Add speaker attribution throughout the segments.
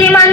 Speaker 1: You. kasih.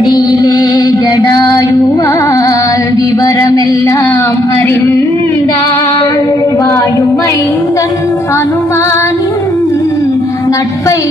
Speaker 1: வழியிலே ஜடாயுவால் விவரமெல்லாம் அறிந்தான் வாயுமைந்தன் அனுமானின் நட்பை